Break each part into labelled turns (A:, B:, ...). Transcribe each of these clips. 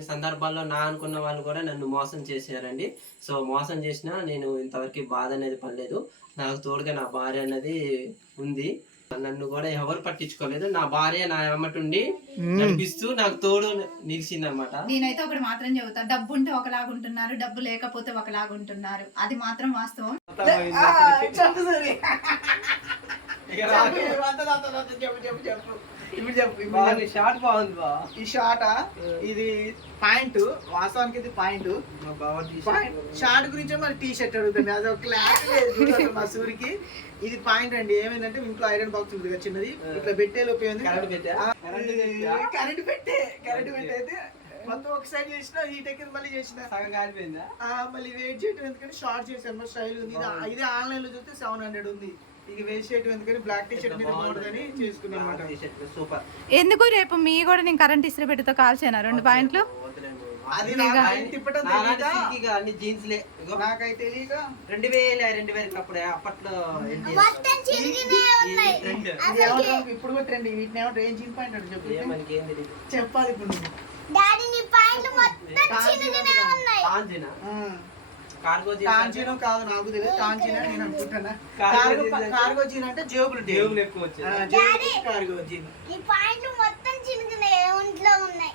A: ఈ సందర్భాల్లో నా అనుకున్న వాళ్ళు కూడా నన్ను మోసం చేశారండి. సో మోసం చేసినా నేను ఇంతవరకు బాధ అనేది పడలేదు. నాకు తోడుగా నా భార్య అనేది ఉంది. నన్ను కూడా ఎవరు పట్టించుకోలేదు. నా భార్య నా ఎమ్మటుండి నడిపిస్తూ నాకు తోడు నిలిచింది అనమాట
B: నేనైతే ఒకటి మాత్రం చెబుతా. డబ్బు ఉంటే ఒకలాగుంటున్నారు డబ్బు లేకపోతే ఒకలాగుంటున్నారు. అది మాత్రం వాస్తవం.
C: చెప్పు చెప్పు, చెప్పు.
A: షార్ట్ బాగుంది బా.
C: ఈ షార్ట్ ఇది పాయింట్ వాస్తవానికి ఇది పాయింట్. షార్ట్ గురించే మరి టీ షర్ట్ అడుగుతుంది. అది ఒక క్లాస్ లేదు మా సూరికి. ఇది పాయింట్ అండి. ఏమైందంటే ఇంట్లో ఐరన్ బాక్స్ ఉంది కదా చిన్నది. ఇట్లా పెట్టే లోపు
A: కరెంట్ పెట్టా?
C: కరెంట్ పెట్టే? కరెంట్ పెట్టే అయితే మొత్తం ఒక సైడ్ చేసిన హీట్ ఎక్కింది మళ్ళీ చేసిన.
A: సగం కాలిపోయిందా?
C: మళ్ళీ వెయిట్ చేయటం ఎందుకంటే షార్ట్ చేసాను స్టైల్ ఉంది. ఇది ఆన్లైన్లో చూస్తే సెవెన్ హండ్రెడ్ ఉంది. ఎందుకని? బ్లాక్ టీ షర్ట్ మీద బాగుంటుందని చేసుకున్నాం అనమాట
A: సూపర్.
B: ఎందుకు రేపు మీ కూడా నేను కరెంట్ ఇస్త్రీ పెట్టుతో కాల్చాను రెండు పాయింట్లు?
C: అది నాకు ఆయన తిప్పటం తెలియక
A: అన్ని జీన్స్ లే ఇగో
C: నాకైతే తెలియక
A: రెండు వేల రెండు వేల అప్పుడు అప్పట్లో ఏంటి? ఈ ట్రెండ్.
C: ఇది ఏమంటారు? ఇప్పుడు కూడా ట్రెండ్ వీటిని జీన్ పాయింట్ అంటే చెప్పు.
A: ఏ మనకి ఏం తెలియదు
C: చెప్పాలి ఇప్పుడు నువ్వు.
D: డాడీ నీ పాయింట్లు మొత్తం చిన్నగానే ఉన్నాయి.
A: కాంజినా
C: ఆ. కాంచీనో కాదు నాకు తెలియదు. కాంచీనా నేను అనుకుంటున్నా
A: కార్గో
C: జీన్ అంటే? జేబులు.
A: జేబులు ఎక్కువ వచ్చాయి.
C: Cargo jean.
D: నీ పాయింట్లు మొత్తం ఒంట్లో ఉన్నాయి.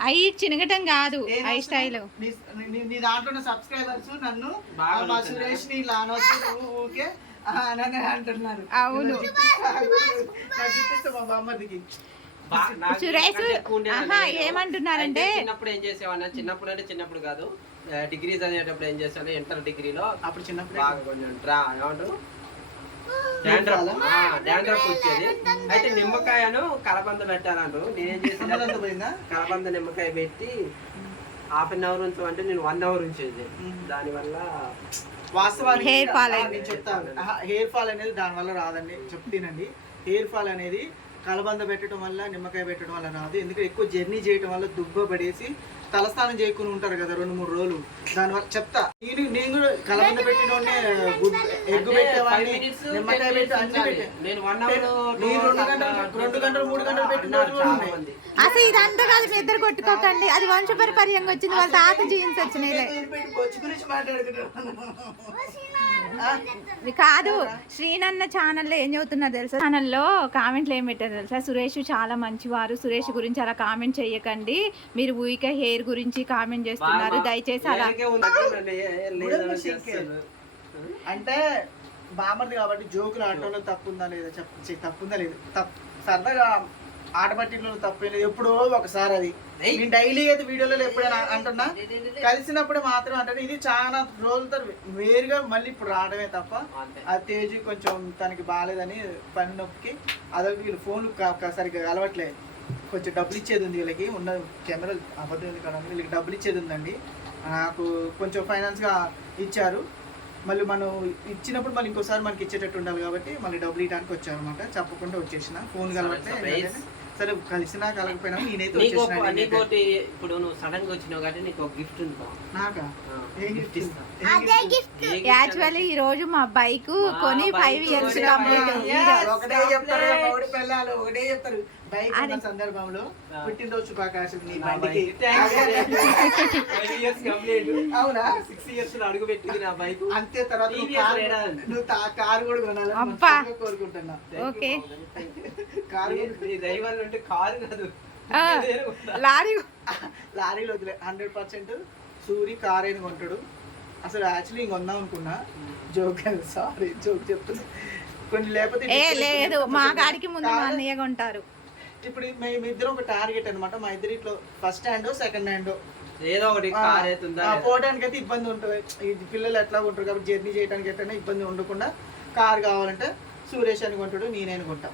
B: అవి చినగటం కాదు ఐ? స్టైల్.
C: నీ- దాంట్లో ఉన్న సబ్స్క్రైబర్స్ నన్ను మా. సురేష్ని నన్నే అంటున్నారు.
B: అవును.
C: మా
B: సురేష్ ఏమంటున్నారంటే
A: చిన్నప్పుడు ఏం చేసేవాడిని? చిన్నప్పుడు అంటే చిన్నప్పుడు కాదు. ఆ, డిగ్రీ చదివేటప్పుడు ఏం చేస్తాను ఇంటర్ డిగ్రీలో
C: అప్పుడు చిన్నప్పుడు
A: బాగా కొంచెం డ్రా ఏమంటారు? డాండ్రఫ్ డాండ్రఫ్ వచ్చేది. అయితే నిమ్మకాయను కలబంద పెట్టాలంటారు. నేనేం చేసిన కలబంద నిమ్మకాయ పెట్టి హాఫ్ అన్ అవర్ ఉంచమంటే నేను వన్ అవర్ ఉంచేది. దానివల్ల
C: వాస్తవానికి
B: అయింది.
C: నేను చెప్తాను. హెయిర్ ఫాల్ అనేది దాని వల్ల రాదండి. చెప్తానండి హెయిర్ ఫాల్ అనేది కలబంద పెట్టడం వల్ల నిమ్మకాయ పెట్టడం వల్ల రాదు. ఎందుకంటే ఎక్కువ జర్నీ చేయడం వల్ల దుబ్బ పడేసి తలస్నానం చేయకుని ఉంటారు కదా రెండు మూడు రోజులు. దానివల్ల చెప్తా. నేను నేను కూడా కలబంద పెట్టినోడే ఎగ్గు పెట్టేవాడిని నిమ్మకాయ పెట్టి అన్ని పెట్టే.
A: నేను
C: రెండు గంటలు రెండు గంటలు మూడు గంటలు పెట్టిన
B: అసలు ఇదంతా కాదు మీ ఇద్దరు కొట్టుకోకండి. అది వంశపరిపర్యంగా వచ్చింది వాళ్ళ తాత జీన్స్ వచ్చినాయిలే. కాదు శ్రీనన్న ఛానల్లో ఏం చదువుతున్నారు తెలుసా? ఛానల్లో కామెంట్లు ఏం పెట్టారు తెలుసా? సురేష్ చాలా మంచివారు. సురేష్ గురించి అలా కామెంట్ చేయకండి మీరు ఊరికే హెయిర్ గురించి కామెంట్ చేస్తున్నారు. దయచేసి అలా.
C: అంటే బామర్ది కాబట్టి జోకులు ఆటోలో తప్పుందా లేదా చెప్ప తప్పుందా లేదు? తప్పు సరదాగా ఆట పట్టిలో తప్పే లేదు. ఎప్పుడో ఒకసారి అది. నేను డైలీ అయితే వీడియోలలో ఎప్పుడైనా అంటున్నా కలిసినప్పుడు మాత్రం అంటే ఇది చాలా రోజులతో వేరుగా మళ్ళీ ఇప్పుడు రావడమే తప్ప. ఆ తేజ్ కొంచెం తనకి బాగాలేదని పని నొప్పికి అదొక వీళ్ళు ఫోన్లు సరిగ్గా కలవట్లేదు కొంచెం డబ్బులు ఇచ్చేది ఉంది వీళ్ళకి. ఉన్న కెమెరా అబద్ధం ఉంది కదా వీళ్ళకి డబ్బులు ఇచ్చేది ఉందండి. నాకు కొంచెం ఫైనాన్స్గా ఇచ్చారు. మళ్ళీ మనం ఇచ్చినప్పుడు మళ్ళీ ఇంకోసారి మనకి ఇచ్చేటట్టు ఉండాలి కాబట్టి మళ్ళీ డబ్బులు ఇవ్వడానికి వచ్చారనమాట చెప్పకుండా వచ్చేసిన. ఫోన్ కలవట్లే
A: Surprise.
C: సరే కలిసినా కలగకపోయినా నేనైతే వచ్చేసిన
A: నీకోటి ఇప్పుడు నువ్వు సడన్గా వచ్చినావు కాబట్టి నీకు ఒక గిఫ్ట్ ఉంది.
C: నాకా ఏం
A: గిఫ్ట్? ఇస్తా
D: అదే? గిఫ్ట్
B: యాక్చువల్లీ ఈ రోజు మా బైక్ కొని ఫైవ్ ఇయర్స్ కంప్లీట్.
C: ఒకటే చెప్తారు ఒకటే చెప్తారు బైక్ ఉన్న సందర్భంలో. పుట్టినరోజు శుభాకాంక్షలు నీ బండికి. అవునా?
A: Years లో అడుగు పెట్టింది నా బైక్.
C: అంతే తర్వాత నువ్వు కారు- కూడా కొనాలని కోరుకుంటున్నా.
B: ఓకే.
C: కారు
A: దైవాలు అంటే కారు కాదు?
B: లారీ
C: లారీలో వదిలే. హండ్రెడ్ పర్సెంట్ సూరి కార్ అయిన కొంటాడు. అసలు యాక్చువల్లీ ఇంక కొందాం అనుకున్నా. జోక్ సారీ జోక్ చెప్తున్నా. కొన్ని లేకపోతే
B: ఏ లేదు. మా కాడికి ముందు మా. అన్నయ్య కొంటారు.
C: ఇప్పుడు మేము ఇద్దరం ఒక టార్గెట్ అనమాట మా ఇద్దరిట్లో ఫస్ట్ హ్యాండ్ సెకండ్ హ్యాండ్
A: ఏదో ఒకటి కార్ అవుతుందా
C: పోవడానికి అయితే ఇబ్బంది ఉంటుంది. ఇది పిల్లలు ఎట్లా ఉంటారు కాబట్టి జర్నీ చేయడానికి ఎట్లయినా ఇబ్బంది ఉండకుండా కార్ కావాలంటే సురేష్ అని కొంటాడు నేనే కొంటా.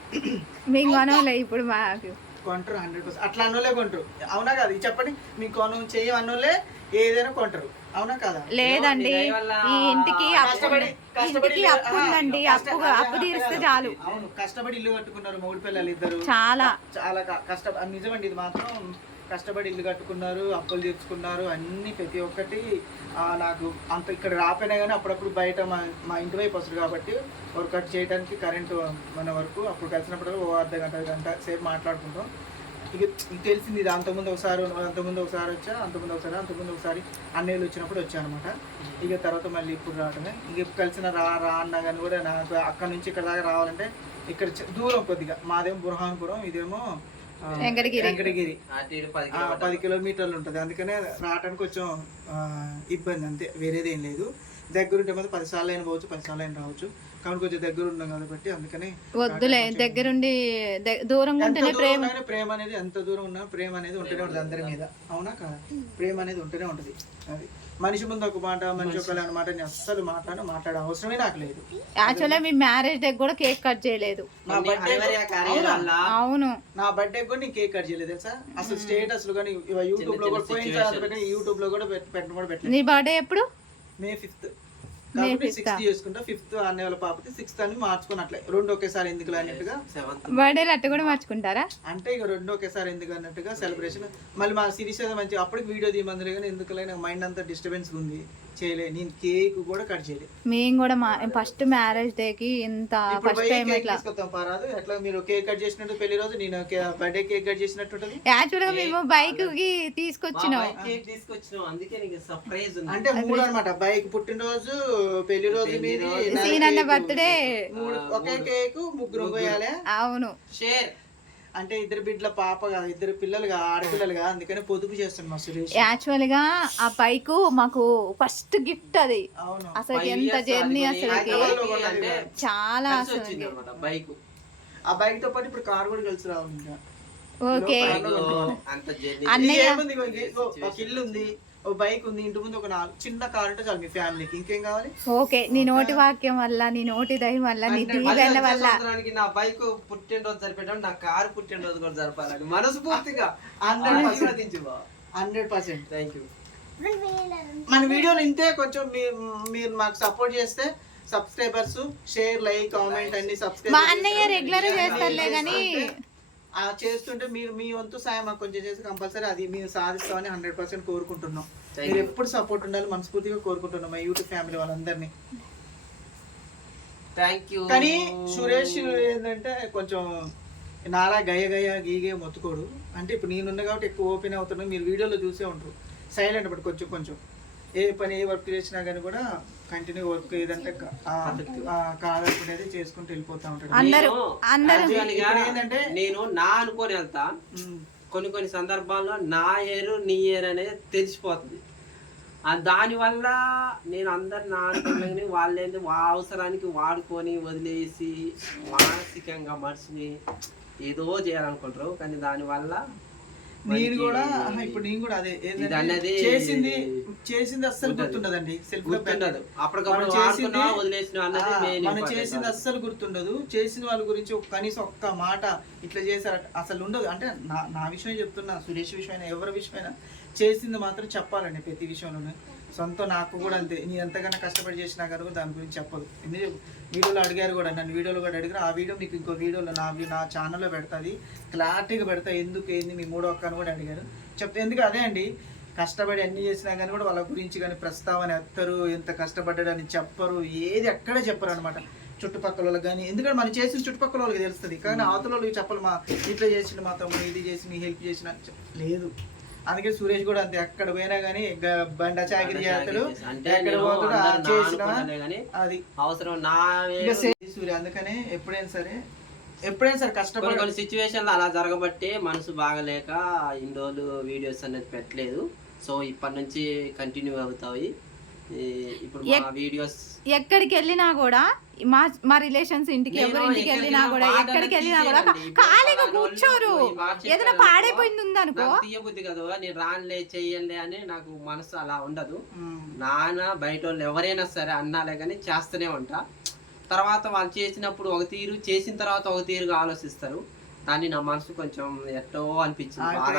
B: కొనలే ఇప్పుడు మాకు.
C: కొంటారు హండ్రెడ్ పర్సెంట్ అట్లా అన్నోళ్ళే కొంటారు. అవునా కాదు? ఇది చెప్పండి. మీకు కొనం చేయం అన్నోళ్ళే ఏదైనా కొంటారు. అవునా కదా?
B: లేదండి. ఈ ఇంటికి
C: కష్టపడి కష్టపడి
B: ఇంటికి అప్పు ఉందండి. అప్పు అప్పు తీరిస్తే చాలు.
C: అవును. కష్టపడి ఇల్లు కట్టుకున్నారు మూడు పిల్లలు ఇద్దరు
B: చాలా.
C: చాలా క- కష్ట అది నిజమండి ఇది మాత్రం కష్టపడి ఇల్లు కట్టుకున్నారు అప్పులు తీర్చుకున్నారు అన్ని ప్రతి ఒక్కటి నాకు అంత ఇక్కడ రాపోయినా కానీ అప్పుడప్పుడు బయట మా మా ఇంటి వైపు వస్తుంది కాబట్టి వర్కౌట్ చేయడానికి కరెంటు మన వరకు అప్పుడు కలిసినప్పుడు ఓ అర్ధ గంట గంట సేపు మాట్లాడుకుంటాం. ఇక తెలిసింది ఇది అంతకుముందు ఒకసారి అంతకుముందు ఒకసారి వచ్చా అంతకుముందు ఒకసారి అంతకుముందు ఒకసారి అన్నయ్యలు వచ్చినప్పుడు వచ్చా అనమాట ఇక తర్వాత మళ్ళీ ఇప్పుడు రావటమే. ఇక కలిసిన రా రా అన్నా కానీ కూడా నాకు అక్కడ నుంచి ఇక్కడ దాకా రావాలంటే ఇక్కడ దూరం కొద్దిగా. మాదేమో బుర్హాన్పురం ఇదేమో
B: వెంకటగిరి.
C: వెంకటగిరి.
A: పది కిలోమీటర్లు.
C: ఉంటుంది. అందుకనే రావడానికి కొంచెం ఆ, ఇబ్బంది అంతే. వేరేది ఏం లేదు. దగ్గర ఉంటే మాత్రం పది సార్లు అయినా పోవచ్చు పది సార్లు అయినా రావచ్చు. కాబట్టి కొంచెం దగ్గర ఉన్నాం కాబట్టి అందుకని
B: వద్దులే దగ్గరుండి ద- దూరంగా
C: ఎంత
B: ఉంటేనే
C: దూరం
B: ప్రేమ.
C: ప్రేమ అనేది ఎంత దూరం ఉన్నా ప్రేమ అనేది ఉంటూనే ఉంటుంది అందరి మీద. అవునా కాదా? ప్రేమ అనేది ఉంటూనే ఉంటుంది. అది. మనిషి ముందు ఒక మాట మనిషి ఒకళ్ళు అన్నమాట నేను అస్సలు మాట్లాడ మాట్లాడే అవసరమే నాకు లేదు.
B: యాక్చువల్గా మీ మ్యారేజ్ డే కూడా కేక్ కట్ చేయలేదు.
C: నా బర్త్డే
B: అవును?
C: నా బర్త్డే కూడా నేను కేక్ కట్ చేయలేదు తెలుసా? అసలు స్టేటస్ కానీ యూట్యూబ్లో కూడా పోయిన యూట్యూబ్లో కూడా పెట్- పెట్టడం కూడా పెట్టలేదు.
B: నీ బర్త్డే ఎప్పుడు?
C: May fifth. కాబట్టి సిక్స్త్ చేసుకుంటా. ఫిఫ్త్ వాళ్ళ పాపకి సిక్స్త్ అని మార్చుకుని అట్లే. రెండు ఒకేసారి ఎందుకు అన్నట్టుగా.
A: సెవెంత్
B: బర్త్డేలు అట్టు కూడా మార్చుకుంటారా?
C: అంటే ఇక రెండు ఒకేసారి ఎందుకు అన్నట్టుగా సెలబ్రేషన్ మళ్ళీ మా సిరీస్ మంచి అప్పటికి వీడియో తీయమంది కానీ ఎందుకు నాకు మైండ్ అంతా డిస్టర్బెన్స్ ఉంది. చేయలే నేను కేక్ కూడా కట్ చేయలేదు.
B: మేము కూడా మా ఫస్ట్ మ్యారేజ్ డేకి ఇంత
C: ఇప్పుడు
B: ఫస్ట్ టైం ఇట్లా
C: పారాదు ఎట్లా మీరు కేక్ కట్ చేసినట్టు పెళ్ళి రోజు నేను బర్త్డే కేక్ కట్ చేసినట్టు ఉంటుంది.
B: యాక్చువల్గా మేము బైక్కి తీసుకొచ్చినాం.
A: కేక్ తీసుకొచ్చినాం. అందుకే నీకు సర్ప్రైజ్ ఉంది.
C: అంటే మూడు అనమాట బైక్ పుట్టినరోజు పెళ్ళి రోజు మీది నా
B: సీనన్న
C: కేకు,
B: బర్త్డే.
C: మూడు ఒకే కేక్ ముగ్గురు. పోయాలి.
B: అవును.
A: షేర్.
C: అంటే ఇద్దరు బిడ్డల పాప కాదు ఇద్దరు పిల్లలుగా ఆడపిల్లలుగా అందుకని పొదుపు చేస్తాను మా సురేష్.
B: యాక్చువల్గా ఆ బైక్ మాకు ఫస్ట్ గిఫ్ట్ అది.
C: అవును.
B: అసలు ఎంత జర్నీ అసలు చాలా అసలు
A: బైక్.
C: ఆ బైక్తో పాటు ఇప్పుడు కార్ కూడా కలిసి రావాలి ఇంకా.
B: ఓకే.
A: బైక్ అంత జర్నీ
B: అన్నయ్య-
C: ఇల్లు ఉంది బైక్ ఉంది ఇంటి ముందు ఒక నాలుగు చిన్న కార్ ఉంటే చాలు మీ ఫ్యామిలీకి ఇంకేం కావాలి?
B: ఓకే నీ నోటి వాక్యం వల్ల నీ నోటి దయ వల్ల నీ దీవెన వల్ల.
A: సంవత్సరానికి నా బైక్ పుట్టినరోజు జరిపేటప్పుడు నా కారు పుట్టినరోజు కూడా జరపాలని మనస్ఫూర్తిగా
C: పర్సెంట్
A: ఆశీర్వదించు బా
C: హండ్రెడ్ పర్సెంట్.
A: థ్యాంక్ యూ
C: మన వీడియోలు ఇంతే కొంచెం మీరు మాకు సపోర్ట్ చేస్తే సబ్స్క్రైబర్స్ షేర్ లైక్ కామెంట్ అన్ని సబ్స్క్రైబ్
B: మా అన్నయ్య రెగ్యులర్ చేస్తారులే కానీ
C: చేస్తుంటే మీరు మీ వంతు సాయం మాకు కొంచెం చేసి కంపల్సరీ అది మేము సాధిస్తామని హండ్రెడ్ పర్సెంట్ కోరుకుంటున్నాం. మీరు. ఎప్పుడు సపోర్ట్ ఉండాలి మనస్ఫూర్తిగా కోరుకుంటున్నాం మా యూట్యూబ్ ఫ్యామిలీ వాళ్ళందరినీ.
A: థ్యాంక్ యూ
C: కానీ సురేష్ ఏంటంటే కొంచెం నాలా గయ గయ గీగే మొత్తుకోడు. అంటే ఇప్పుడు నేనున్నా కాబట్టి ఎక్కువ ఓపెన్ అవుతున్నాను మీరు వీడియోలో చూసే ఉంటారు. సైలెంట్ బట్ కొంచెం కొంచెం. ఏ పని ఏ వర్క్ చేసినా కానీ కూడా కంటిన్యూ వర్క్ ఏదంటే కాదనుకునేది చేసుకుంటూ వెళ్ళిపోతా ఉంటాడు. ఏంటంటే
A: నేను నా అనుకొని వెళ్తా. కొన్ని కొన్ని సందర్భాల్లో నా ఏరు నీ ఏరు అనేది తెలిసిపోతుంది. ఆ దానివల్ల నేను అందరు నా అనుకున్నాను వాళ్ళేంటి వా అవసరానికి వాడుకొని వదిలేసి మానసికంగా మనిషిని ఏదో చేయాలనుకుంటారు. కానీ దానివల్ల
C: నేను కూడా ఇప్పుడు నేను కూడా అదే చేసింది చేసింది అస్సలు. గుర్తుండదండి సెల్ఫ్
A: గుర్తుండదు. అప్పటికప్పుడు
C: చేసింది-
A: వదిలేసిన
C: మనం చేసింది. అస్సలు గుర్తుండదు. చేసిన వాళ్ళ గురించి కనీసం ఒక్క మాట ఇట్లా చేశారట అసలు ఉండదు. అంటే నా నా విషయమే చెప్తున్నా సురేష్ విషయమైనా ఎవరి విషయమైనా చేసింది మాత్రం చెప్పాలండి ప్రతి విషయంలోనే. సొంత నాకు కూడా అంతే. నేను ఎంతగానో కష్టపడి చేసినా కానీ దాని గురించి చెప్పదు. ఎందుకు వీడియోలో అడిగారు కూడా నన్ను వీడియోలో కూడా అడిగారు ఆ వీడియో మీకు ఇంకో వీడియోలో నా నా ఛానల్లో పెడతాది. క్లారిటీగా పెడతా. ఎందుకు ఏంది? మీ మూడో అక్క అని కూడా అడిగారు. చెప్తే ఎందుకు? అదే అండి. కష్టపడి అన్ని చేసినా కానీ కూడా వాళ్ళ గురించి కానీ ప్రస్తావన ఎత్తరు. ఎంత కష్టపడ్డాడని చెప్పరు. ఏది ఎక్కడ చెప్పరు అనమాట చుట్టుపక్కల వాళ్ళకి కానీ. ఎందుకంటే మనం చేసిన చుట్టుపక్కల వాళ్ళకి తెలుస్తుంది. కానీ అవతల వాళ్ళకి చెప్పాలి మా ఇట్లా చేసిన మా తమ్ముడు ఇది చేసి హెల్ప్ చేసిన అని లేదు. అందుకే సురేష్ కూడా అంతే ఎక్కడ పోయినా కానీ బండ చాకిరి చేస్తాడు. ఎక్కడ పోతాడు అది.
A: అవసరం నా
C: సూర్య అందుకనే ఎప్పుడైనా సరే ఎప్పుడైనా సరే కష్టపడి
A: కొన్ని సిచ్యువేషన్లు అలా జరగబట్టి మనసు బాగలేక ఇన్ని రోజులు వీడియోస్ అనేది పెట్టలేదు. సో ఇప్పటి నుంచి కంటిన్యూ అవుతాయి. ఇప్పుడు మా వీడియోస్
B: ఎక్కడికి వెళ్ళినా కూడా మా మా రిలేషన్స్ ఇంటికి ఎవరి ఇంటికి వెళ్ళినా కూడా ఎక్కడికి వెళ్ళినా కూడా ఖాళీగా కూర్చోరు. ఏదైనా పాడైపోయింది ఉందనుకో
A: నాకు తీయబుద్ధి కదా. నేను రానులే చెయ్యంలే అని నాకు మనసు అలా ఉండదు. నాన్న బయట వాళ్ళు ఎవరైనా సరే అన్నాలే కానీ చేస్తూనే ఉంటా. తర్వాత వాళ్ళు చేసినప్పుడు ఒక తీరు చేసిన తర్వాత ఒక తీరుగా ఆలోచిస్తారు. దాన్ని నా మనసు కొంచెం ఎట్టో అనిపించింది
C: ఇప్పుడు.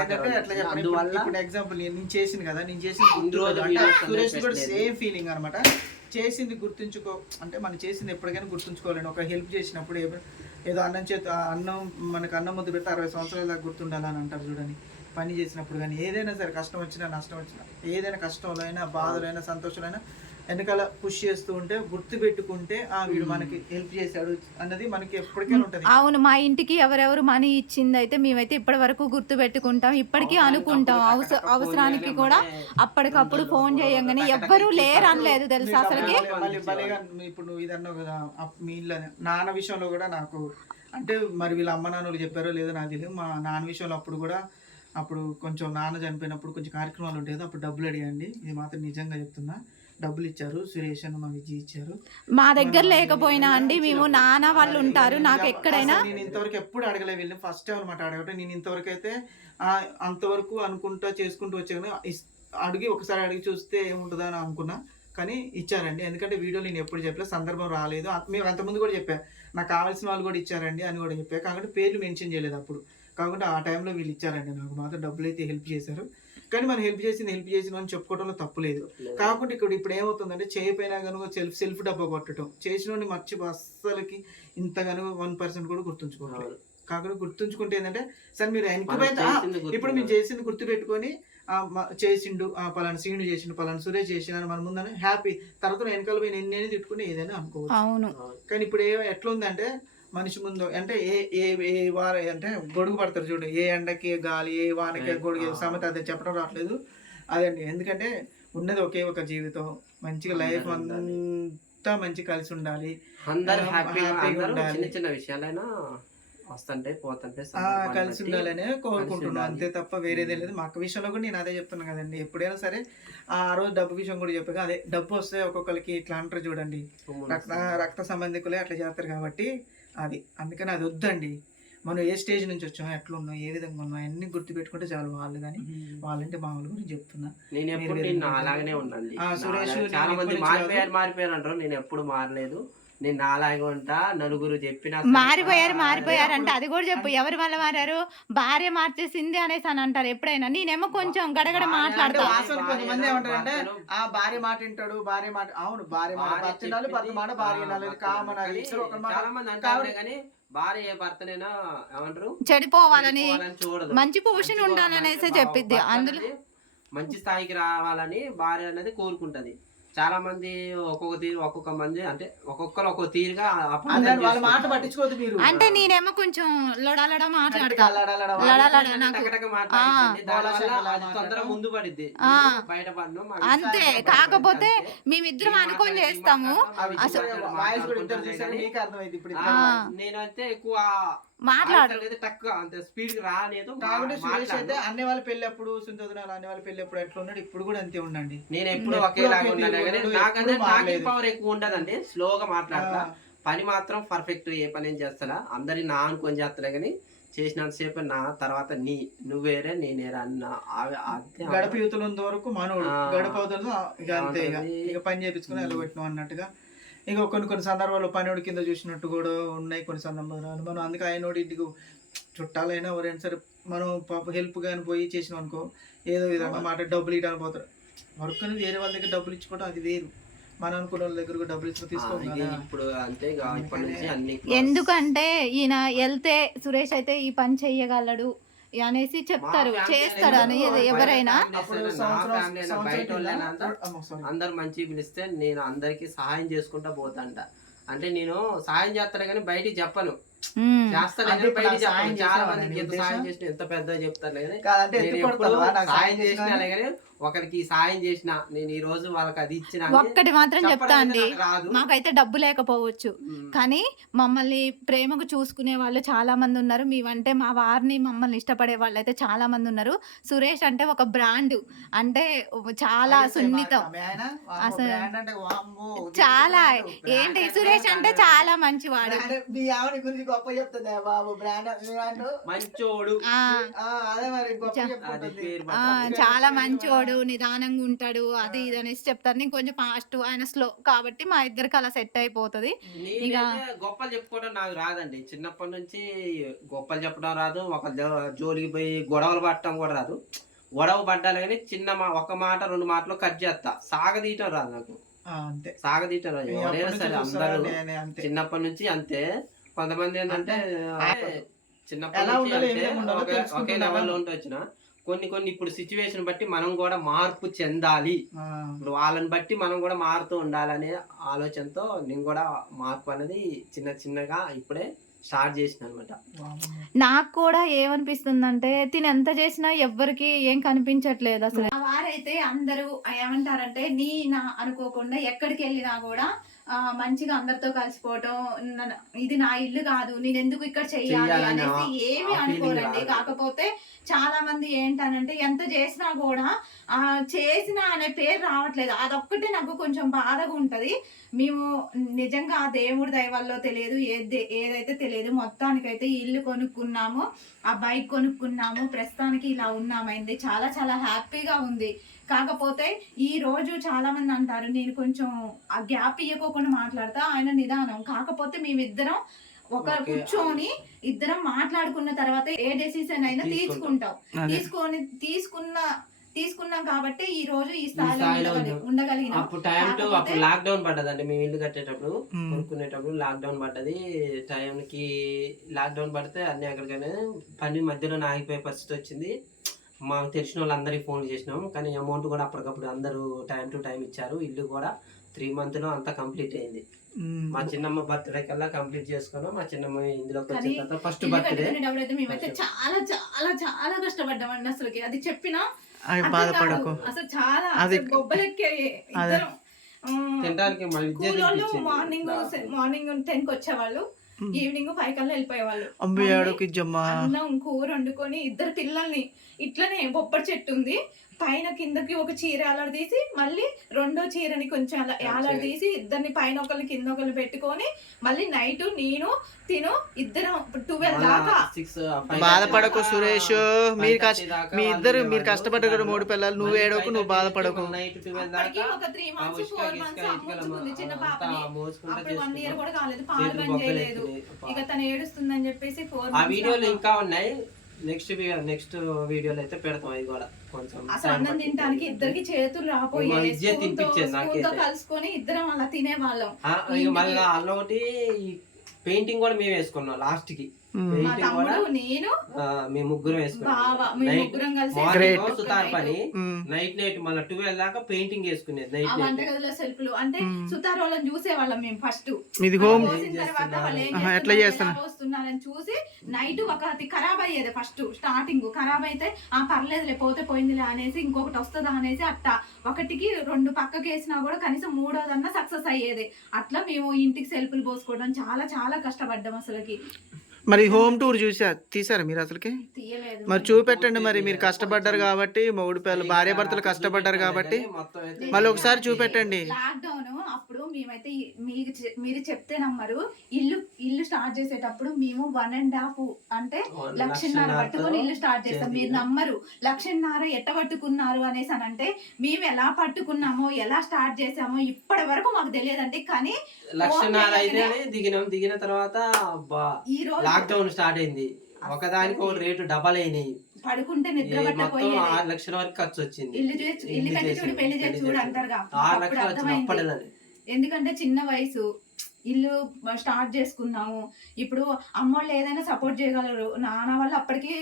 A: అందువల్ల
C: ఎగ్జాంపుల్ నేను చేసింది కదా నేను కూడా. సేమ్ ఫీలింగ్ అనమాట చేసింది గుర్తుంచుకో అంటే మనం చేసింది ఎప్పటికైనా గుర్తుంచుకోవాలండి. ఒక హెల్ప్ చేసినప్పుడు ఏదో- అన్నం చేత అన్నం మనకు అన్నం ముద్దు పెడితే అరవై సంవత్సరాల దాకా గుర్తుండాలని అంటారు చూడండి. పని చేసినప్పుడు కానీ ఏదైనా సరే కష్టం వచ్చినా నష్టం వచ్చినా ఏదైనా కష్టంలో అయినా బాధలైనా సంతోషాలైనా వెనకాల పుష్ చేస్తూ ఉంటే గుర్తు పెట్టుకుంటే ఆ వీడు మనకి హెల్ప్ చేశాడు అన్నది మనకి ఎప్పటికైనా ఉంటది.
B: అవును మా ఇంటికి ఎవరెవరు మనీ ఇచ్చింది అయితే మేమైతే ఇప్పటి వరకు గుర్తు పెట్టుకుంటాం ఇప్పటికీ అనుకుంటాం. అవస- అవసరానికి కూడా అప్పటికప్పుడు ఫోన్ చేయంగానే ఎవ్వరూ లేరు అనలేదు తెలుసా అసలుకి?
C: భలేగా ఇప్పుడు నువ్వు ఇది అన్నావు కదా మీ ఇల్లు అని. నాన్న విషయంలో కూడా నాకు అంటే మరి వీళ్ళ అమ్మ నాన్నలు చెప్పారో లేదో నాకు తెలియదు. మా నాన్న విషయంలో అప్పుడు కూడా అప్పుడు కొంచెం నాన్న చనిపోయినప్పుడు కొంచెం కార్యక్రమాలు ఉంటాయి అప్పుడు డబ్బులు అడిగండి. ఇది మాత్రం నిజంగా చెప్తున్నా. డబ్బులు ఇచ్చారు సురేష్ అని మా విజయ్ ఇచ్చారు.
B: మా దగ్గర లేకపోయినా అండి మేము నాన్న వాళ్ళు ఉంటారు నాకు ఎక్కడైనా
C: నేను ఇంతవరకు ఎప్పుడు అడగలే వీళ్ళని. ఫస్ట్ టైం అనమాట అడగటం. నేను ఇంతవరకు అయితే అంతవరకు అనుకుంటా చేసుకుంటూ వచ్చాను. అడిగి ఒకసారి అడిగి చూస్తే ఏముంటుందా అని అనుకున్నా. కానీ ఇచ్చారండి. ఎందుకంటే వీడియో నేను ఎప్పుడు చెప్పలే సందర్భం రాలేదు. మేము అంతకుముందు కూడా చెప్పా. నాకు కావాల్సిన వాళ్ళు కూడా ఇచ్చారండి అని కూడా చెప్పా. కాకపోతే పేర్లు మెన్షన్ చేయలేదు అప్పుడు. కాబట్టి ఆ టైంలో వీళ్ళు ఇచ్చారండి. నాకు మాత్రం డబ్బులు అయితే హెల్ప్ చేశారు. కానీ మనం హెల్ప్ చేసింది హెల్ప్ చేసిన అని చెప్పుకోవడంలో తప్పు లేదు. కాకుండా ఇక్కడ ఇప్పుడు ఏమవుతుందంటే చేయపోయినా కనుక సెల్ఫ్ సెల్ఫ్ డబ్బా కొట్టడం చేసిన మర్చి అస్సలకి ఇంత కనుక వన్ పర్సెంట్ కూడా గుర్తుంచుకోవాలి కాకుండా గుర్తుంచుకుంటే ఏంటంటే సరే మీరు వెనకపోయిన ఇప్పుడు మీరు చేసింది గుర్తు పెట్టుకొని చేసిండు ఆ పలానా సీను చేసిండు పలానా సురేష్ చేసిండు అని మన ముందని హ్యాపీ తర్వాత వెనకాల పోయి నేను నేను తిట్టుకుని ఏదైనా అనుకోవచ్చు.
B: అవును.
C: కానీ ఇప్పుడు ఏ ఎట్లా ఉందంటే మనిషి ముందు అంటే ఏ ఏ ఏ వార అంటే గొడుగు పడతారు చూడు. ఏ ఎండకి గాలి ఏ వానకి గొడుగు సమత అదే చెప్పడం రావట్లేదు. అదండి. ఎందుకంటే ఉన్నది ఒకే ఒక జీవితం. మంచిగా లైఫ్ అంతా మంచి కలిసి ఉండాలి.
A: అందరు హ్యాపీగా
C: ఉండాలి.
A: చిన్న చిన్న విషయాలైనా వస్తుంటే పోతుంటే
C: కలిసి ఉండాలని కోరుకుంటున్నాను. అంతే తప్ప వేరేదే లేదు. మా అక్క విషయంలో కూడా నేను అదే చెప్తున్నాను కదండి. ఎప్పుడైనా సరే ఆ రోజు డబ్బు విషయం కూడా చెప్పాను అదే డబ్బు వస్తే ఒక్కొక్కరికి ఇట్లా అంటారు చూడండి. రక్త. రక్త సంబంధికులే అట్లా చేస్తారు కాబట్టి అది. అందుకని అది వద్దండి. మనం ఏ స్టేజ్ నుంచి వచ్చాం ఎట్లా ఉన్నాం ఏ విధంగా ఉన్నాం అన్ని గుర్తు పెట్టుకుంటే చాలు వాళ్ళు కానీ వాళ్ళంటే మా వాళ్ళ గురించి చెప్తున్నా.
A: నేను ఎప్పుడు అలాగనే
C: ఆ, సురేష్,
A: చాలా మంది మారిపోయారు మారిపోయారు అంటారు. నేను ఎప్పుడు మారలేదు. నేను నాలాగే ఉంటా నలుగురు చెప్పినా
B: మారిపోయారు మారిపోయారు అంటే. అది కూడా చెప్పు. ఎవరి వల్ల మారారు? భార్య మార్చేసింది అనేసి అని అంటారు ఎప్పుడైనా. నేనేమో కొంచెం గడగడ మాట్లాడతా.
C: కొంతమంది ఏమంటారంటే ఆ భార్య మాట వింటాడు భార్య మాట అవును భార్య మాట భర్త మాట
A: చెప్పింది,
C: భార్య కామన్
A: చాలా మంది అంటారు కానీ భార్య ఏ భర్తనైనా ఏమంటారు?
B: చెడిపోవాలని మంచి పొజిషన్ ఉండాలనేసి చెప్పిద్ది. అందులో
A: మంచి స్థాయికి రావాలని భార్య అనేది కోరుకుంటది. చాలా మంది ఒక్కొక్క తీరు ఒక్కొక్క మంది అంటే ఒక్కొక్కరు ఒక్కొక్క తీరుగా
C: వాళ్ళ మాట. పట్టించుకోవద్దు మీరు.
B: అంటే నేనేమో కొంచెం లొడలడ మాట్లాడతా.
A: ముందు పడిద్ది.
B: ఆ.
A: బయటపడను
B: అంతే. కాకపోతే మేమిద్దరం అనుకొని చేస్తాము.
A: నేనైతే ఎక్కువ
B: మాట్లాడు.
A: voice అనేది తక్కువ అంత స్పీడ్ రాలేదు
C: కాబట్టి
A: మా-
C: సురేష్ అయితే. అన్ని వాళ్ళ పెళ్ళి అప్పుడు సుందర అన్ని వాళ్ళ పెళ్ళి అప్పుడు ఎట్లా ఉన్నాడు? ఇప్పుడు కూడా అంతే ఉండండి.
A: నేను ఎప్పుడు ఒకేలాగా
C: ఒకే
A: ఉన్నాను. పవర్ ఎక్కువ ఉండదండి. స్లోగా మాట్లాడతా. పని మాత్రం పర్ఫెక్ట్ ఏ పని ఏం చేస్తా అందరి నా అనుకొని చేస్తా కానీ చేసినంతసేపు నా తర్వాత నీ. నువ్వేరే నేనేరా అన్న
C: గడప యువతలు ఉన్నంత వరకు మనోడు. గడప అవతలు ఇక అంతే పని చేపించుకుని వెళ్ళగొట్టినాం అన్నట్టుగా. ఇక కొన్ని కొన్ని సందర్భాల్లో పనివాడి కింద చూసినట్టు కూడా ఉన్నాయి కొన్ని సందర్భాలు. మనం అందుకే ఆయనోడి ఇంటికి చుట్టాలైనా ఎవరైనా సరే మనం పాప హెల్ప్ కానీ పోయి చేసినాం అనుకో ఏదో విధంగా మాట డబ్బులు ఇవ్వడానికి పోతారు. వర్క్ అనేది వేరే వాళ్ళ దగ్గర డబ్బులు ఇచ్చుకోవడం అది వేరు. మన అనుకున్న వాళ్ళ దగ్గర డబ్బులు ఇచ్చుకో
B: ఎందుకంటే ఈయన వెళ్తే సురేష్ అయితే ఈ పని చెయ్యగలడు. అనేసి చెప్తారు
A: మా family
B: చేస్తాడు అని
A: అయినా,
B: ఎవరైనా?
A: బయట. అందరు మంచి పిలిస్తే నేను అందరికి సహాయం చేసుకుంటా పోతాంట. అంటే నేను సహాయం చేస్తాను కానీ బయటికి చెప్పను. ఎంత పెద్ద సాయం చేసినా కానీ ఒకరికి సాయం చేసిన నేను ఈ రోజు వాళ్ళకి అది ఇచ్చిన
B: ఒక్కటి మాత్రం చెప్తా అండి. మాకైతే డబ్బు లేకపోవచ్చు. కానీ మమ్మల్ని ప్రేమకు చూసుకునే వాళ్ళు చాలా మంది ఉన్నారు. మేమంటే మా వారిని మమ్మల్ని ఇష్టపడే వాళ్ళు అయితే చాలా మంది ఉన్నారు. సురేష్ అంటే ఒక బ్రాండ్. అంటే చాలా సున్నితం. అసలు చాలా ఏంటి సురేష్ అంటే. చాలా మంచివాడు.
C: మీ ఆవిడ గురించి గొప్ప చెప్తుంది బాబు బ్రాండ్ బ్రాండ్.
A: మంచోడు.
B: ఆ.
C: అదే మరి గొప్ప.
B: చాలా మంచోడు నిదానంగా ఉంటాడు అది ఇది అనేసి చెప్తారు. నేను కొంచెం ఫాస్ట్ ఆయన స్లో కాబట్టి మా ఇద్దరికి అలా సెట్ అయిపోతుంది.
A: నేనైతే గొప్పలు చెప్పుకోవడం నాకు రాదండి. చిన్నప్పటి నుంచి గొప్పలు చెప్పడం రాదు. ఒక జో- జోలికి పోయి గొడవలు పడటం కూడా రాదు. గొడవ పడ్డాలి కానీ చిన్న మా ఒక మాట రెండు మాటలు కట్ చేస్తా. సాగదీయటం రాదు నాకు.
C: ఆ, అంతే.
A: సాగదీయటం రాదు. ఎవరైనా సరే అందరూ చిన్నప్పటి నుంచి అంతే. కొంతమంది ఏంటంటే
C: ఎలా ఉండాలి,
A: ఒకే-. లెవెల్లో ఉంటూ వచ్చిన కొన్ని కొన్ని ఇప్పుడు సిచ్యువేషన్ బట్టి మనం కూడా మార్పు చెందాలి. ఇప్పుడు వాళ్ళని బట్టి మనం కూడా మారుతూ ఉండాలనే ఆలోచనతో నేను కూడా మార్పు అనేది చిన్న చిన్నగా ఇప్పుడే స్టార్ట్ చేసిన అనమాట.
B: నాకు కూడా ఏమనిపిస్తుందంటే తిని ఎంత చేసినా ఎవ్వరికి ఏం కనిపించట్లేదు అసలు. ఆ వారైతే అందరూ ఏమంటారంటే నీ నా అనుకోకుండా ఎక్కడికి వెళ్ళినా కూడా మంచిగా అందరితో కలిసిపోవటం ఇది నా ఇల్లు కాదు నేను ఎందుకు ఇక్కడ చెయ్యాలి అనేసి ఏమి అనుకోరండి. కాకపోతే చాలా మంది ఏంటనంటే ఎంత చేసినా కూడా ఆ చేసిన అనే పేరు రావట్లేదు. అదొక్కటే నాకు కొంచెం బాధగా ఉంటది. మేము నిజంగా ఆ దేవుడి దయ వల్ల తెలియదు ఏది ఏదైతే తెలియదు మొత్తానికైతే ఇల్లు కొనుక్కున్నాము ఆ బైక్ కొనుక్కున్నాము ప్రస్తుతానికి ఇలా ఉన్నామైంది చాలా చాలా హ్యాపీగా ఉంది. కాకపోతే ఈ రోజు చాలా మంది అంటారు నేను కొంచెం ఆ గ్యాప్ ఇవ్వకోకుండా మాట్లాడతా ఆయన నిదానం కాకపోతే మేమిద్దరం ఒక. కూర్చొని ఇద్దరం మాట్లాడుకున్న తర్వాత ఏ డెసిషన్ అయినా
A: తీసుకుంటాం.
B: తీసుకొని తీసుకున్న తీసుకున్నాం కాబట్టి ఈ రోజు ఈ స్థాయిలో. ఉండగలిగినాం
A: అప్పుడు టైం టు అప్పుడు లాక్ డౌన్ పడ్డదండి మేము ఇల్లు కట్టేటప్పుడు. కొనుక్కునేటప్పుడు లాక్ డౌన్ పడ్డది టైంకి లాక్ డౌన్ పడితే అన్ని అక్కడికనే పని మధ్యలో ఆగిపోయే పరిస్థితి వచ్చింది మాకు తెలిసిన వాళ్ళందరికీ ఫోన్ చేసినాం. కానీ అమౌంట్ కూడా అప్పటికప్పుడు అందరూ టైం టు టైం ఇచ్చారు. ఇల్లు కూడా త్రీ మంత్లో అంతా కంప్లీట్ అయింది. మా చిన్నమ్మ బర్త్డే కల్లా కంప్లీట్ చేసుకున్నాం. మా చిన్నమ్మ తర్వాత ఫస్ట్ బర్త్డే
B: మేమైతే చాలా చాలా చాలా కష్టపడ్డామండి అసలుకి. అది చెప్పినా
C: బాధపడకు.
B: అసలు చాలా అసలు
A: తినడానికి.
B: మార్నింగ్ మార్నింగ్ టెన్కి వచ్చేవాళ్ళు. ఈవినింగ్ ఫైవ్ కల్లా వెళ్ళిపోయేవాళ్ళు.
C: అమ్మ
B: మళ్ళీ
C: ఏడోకి జమ్మా.
B: అన్నం కూర వండుకొని ఇద్దరు పిల్లల్ని ఇట్లనే బొబ్బరి చెట్టు ఉంది. పైన కిందకి ఒక చీర అలర్ తీసి మళ్ళీ రెండో చీరని కొంచెం అలా అలర్ తీసి ఇద్దరిని పైన ఒకరిని కింద ఒకరిని పెట్టుకొని మళ్ళీ నైట్ నేను తిను ఇద్దరం ట్వెల్వ్ దాకా.
C: బాధపడకు సురేష్. మీరు మీ ఇద్దరు మీరు కదా మూడు పిల్లలు. నువ్వు ఏడోకు నువ్వు బాధపడకు.
B: ఒక త్రీ మంత్స్ ఫోర్ మంత్స్ అమ్ముతుంది చిన్న పాపని. అప్పుడు వన్ ఇయర్. కూడా కాలేదు. పాలు బంద్ చేయలేదు. ఇక తను ఏడుస్తుందని చెప్పేసి ఫోర్
A: ఆ వీడియోలు ఇంకా ఉన్నాయి. నెక్స్ట్ నెక్స్ట్ వీడియోలో అయితే పెడతాం. అది కూడా
B: అసలు అన్నం. తినడానికి ఇద్దరికి చేతులు రాపోయాయి
A: విద్య
B: స్పూన్తో
A: తినిపించేది
B: స్పూన్తో
A: నాకైతే.
B: కలుసుకొని ఇద్దరం అలా తినేవాళ్ళం
A: మళ్ళీ అల్ల ఒకటి పెయింటింగ్ కూడా మేము వేసుకున్నాం
C: లాస్ట్కి.
B: మా తమ్ముడు నేను
A: ముగ్గురం వేసుకున్నాం. సుతార్ పని. నైట్ నైట్ మళ్ళీ ట్వెల్వ్ దాకా పెయింటింగ్ వేసుకునేది
B: ఆ
A: నైట్. నైట్
B: వంటగదిలో సెల్ఫ్లు. అంటే
C: మ్మ్.
B: సుతార్ వాళ్ళని చూసేవాళ్ళం మేము ఫస్ట్.
C: హోమ్
B: తర్వాత వాళ్ళు
C: ఎట్లా
B: చేస్తున్నారు, వస్తున్నారని చూసి నైట్ ఒకటి ఖరాబ్ అయ్యేది ఫస్ట్ స్టార్టింగ్ ఖరాబ్ అయితే ఆ పర్లేదులే పోతే పోయిందిలే అనేసి ఇంకొకటి వస్తుందా అనేసి అట్ట. ఒకటికి రెండు పక్కకి వేసినా కూడా కనీసం మూడోదన్నా సక్సెస్ అయ్యేది. అట్లా మేము ఇంటికి సెల్ఫ్లు పోసుకోవడం చాలా చాలా కష్టపడ్డాం అసలుకి.
C: మరి హోమ్ టూర్ చూసా తీసారా మీరు అసలుకి?
B: తీయలేదు.
C: మరి చూపెట్టండి మరి మీరు కష్టపడ్డారు కాబట్టి మొగుడు పిల్లలు భార్య భర్తలు కష్టపడ్డారు కాబట్టి మళ్ళీ ఒకసారి చూపెట్టండి.
B: లాక్డౌన్ అప్పుడు మేమైతే మీకు మీరు చెప్తే నమ్మరు. ఇల్లు ఇల్లు స్టార్ట్ చేసేటప్పుడు మేము వన్ అండ్ హాఫ్ అంటే లక్షన్నర పట్టుకొని ఇల్లు స్టార్ట్ చేస్తాం. మీరు నమ్మరు. లక్షన్నర ఎట్ట పట్టుకున్నారు అనేసి అని అంటే మేము ఎలా పట్టుకున్నామో ఎలా స్టార్ట్ చేసామో ఇప్పటి వరకు మాకు తెలియదండి. కానీ
A: లక్షన్నర అయితే దిగినాం. దిగిన తర్వాత అబ్బా
B: ఈ రోజు
A: లాక్ డౌన్ స్టార్ట్ అయింది. ఒకదానికి ఒక రేటు డబల్ అయినాయి.
B: పడుకుంటే నిద్ర
A: మొత్తం
B: పట్టపోయేది
A: ఆరు లక్షల వరకు ఖర్చు వచ్చింది.
B: ఇల్లు చేసి ఇల్లు కట్టి చూడు పెళ్ళి చేసి చూడు అంటారుగా
A: ఆరు లక్షలు అప్పటిదని
B: ఎందుకంటే చిన్న వయసు ఇల్లు స్టార్ట్ చేసుకున్నాము. ఇప్పుడు అమ్మోళ్ళు ఏదైనా సపోర్ట్ చేయగలరు. నాన్న వాళ్ళు అప్పటికి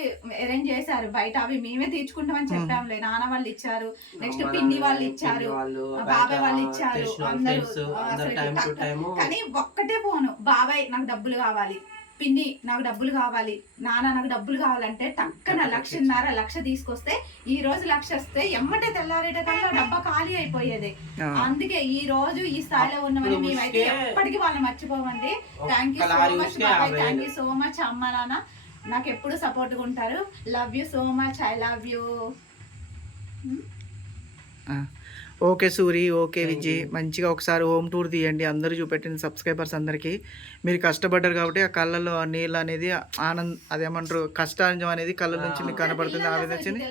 B: అరేంజ్ చేశారు. బయట అవి మేమే తీర్చుకుంటామని చెప్పాంలే నాన్న వాళ్ళు ఇచ్చారు. నెక్స్ట్ పిన్ని వాళ్ళు ఇచ్చారు. బాబాయ్ వాళ్ళు ఇచ్చారు. అందరూ కానీ ఒక్కటే ఫోను. బాబాయ్ నాకు డబ్బులు కావాలి. పిన్ని నాకు డబ్బులు కావాలి. నాన్న నాకు డబ్బులు కావాలంటే టక్కన లక్షన్నర లక్ష తీసుకొస్తే ఈ రోజు లక్ష వస్తే ఎమ్మటే తెల్లారేట కల్లా డబ్బా ఖాళీ అయిపోయేది. అందుకే ఈ రోజు ఈ స్థాయిలో ఉన్నవని
A: అప్పుడు
B: మేమైతే ఎప్పటికీ వాళ్ళని మర్చిపోమండి. థ్యాంక్ యూ సో మచ్ బాబాయ్ థ్యాంక్. యూ సో మచ్ అమ్మ నాన్న. నాకు ఎప్పుడు సపోర్ట్గా ఉంటారు. Love you so much I love you.
C: Okay Suri okay Vijay. మంచిగా ఒకసారి హోమ్ టూర్ తీయండి. అందరూ చూపెట్టండి సబ్స్క్రైబర్స్ అందరికీ. మీరు కష్టపడ్డారు కాబట్టి ఆ కళ్ళల్లో ఆ నీళ్ళు అనేది ఆనంద్ అదేమంటారు? కష్టాంజం అనేది కళ్ళ నుంచి మీకు కనపడుతుంది ఆ విధంగా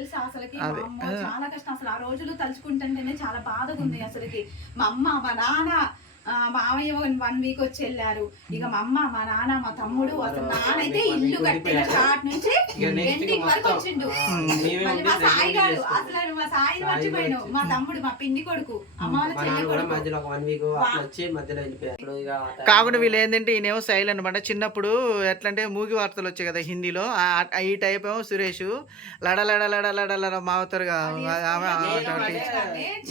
C: అదే.
B: చాలా కష్టం. అసలు ఆ రోజులు తలుచుకుంటుంటేనే చాలా బాధగా ఉంది అసలుకి. మా అమ్మ మా నాన్న మామయ్య వన్ వీక్ వచ్చి వెళ్ళారు. ఇక మా అమ్మ మా నాన్న మా తమ్ముడు అసలు నాన్నైతే ఇల్లు కట్టిన స్టార్ట్ నుంచి ఎండింగ్ వరకు. వచ్చిండు.
A: మేమే
B: మళ్ళీ మా సాయి గారు. అసలు మా సాయిని
A: సాయి
B: మర్చిపోయాను. మా. తమ్ముడు మా పిండి కొడుకు. అమ్మ
C: కాకుండా వీళ్ళు ఏంటంటే ఈయనేమో శైలి అనమాట చిన్నప్పుడు ఎట్లా అంటే మూగి వార్తలు వచ్చాయి కదా హిందీలో. ఈ టైప్ ఏమో సురేష్. లడ లడ లడ లడ లడ మావుతారుగా.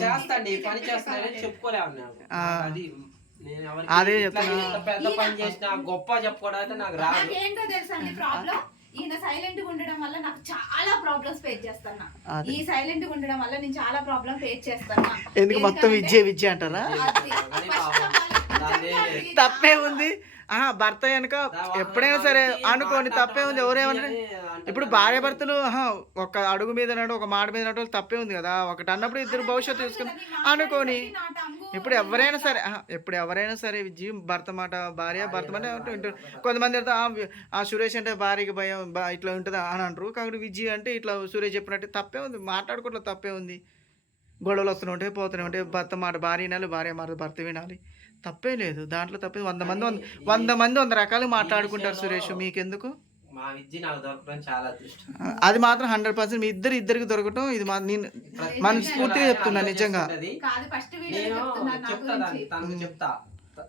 A: చేస్తాండి పని చేస్తానని చెప్పుకోలే. అది
C: అదే
A: పెద్ద పని చేసిన గొప్ప చెప్పుకోవడం అయితే నాకు రాదు.
B: నాకేంటో తెలుసా అండి ప్రాబ్లం? ఈయన సైలెంట్గా ఉండడం వల్ల నాకు చాలా ప్రాబ్లమ్స్ ఫేస్ చేస్తున్నా. ఈ సైలెంట్గా ఉండడం వల్ల నేను చాలా ప్రాబ్లం ఫేస్ చేస్తున్నా.
C: ఎందుకు మొత్తం విద్య విద్య అంటారా? తప్పే ఉంది. ఆ భర్త వెనక ఎప్పుడైనా సరే అనుకోని తప్పే ఉంది. ఎవరేమంటారు ఇప్పుడు భార్య భర్తలు ఆహా, ఒక అడుగు మీద నడు ఒక మాట మీద నడు తప్పే ఉంది కదా. ఒకటి అన్నప్పుడు ఇద్దరు భవిష్యత్తు చూసుకుని అనుకోని ఇప్పుడు ఎవరైనా సరే ఆహా, ఇప్పుడు ఎవరైనా సరే విజయ్ భర్త మాట భార్య భర్త మాట అంటూ ఉంటారు. కొంతమంది అయితే, ఆ, సురేష్ అంటే భార్యకి భయం ఇట్లా ఉంటుంది? అని అంటారు. కాబట్టి విజయ్ అంటే ఇట్లా సురేష్ చెప్పినట్టు తప్పే ఉంది. మాట్లాడుకోవట్లో తప్పే ఉంది. గొడవలు వస్తూనే ఉంటాయి పోతూనే ఉంటాయి. భర్త మాట భార్య వినాలి భార్య మాట భర్త వినాలి. తప్పే లేదు. దాంట్లో తప్పే వంద మంది వంద వంద మంది వంద రకాలు మాట్లాడుకుంటారు సురేష్. మీకెందుకు?
A: మా విద్య నాకు దొరకడం చాలా అదృష్టం.
C: అది మాత్రం హండ్రెడ్ పర్సెంట్ మీ ఇద్దరు ఇద్దరికి దొరకటం. ఇది మా నేను మనస్ఫూర్తిగా చెప్తున్నా నిజంగా.
A: నేను చెప్తా తనకు చెప్తా.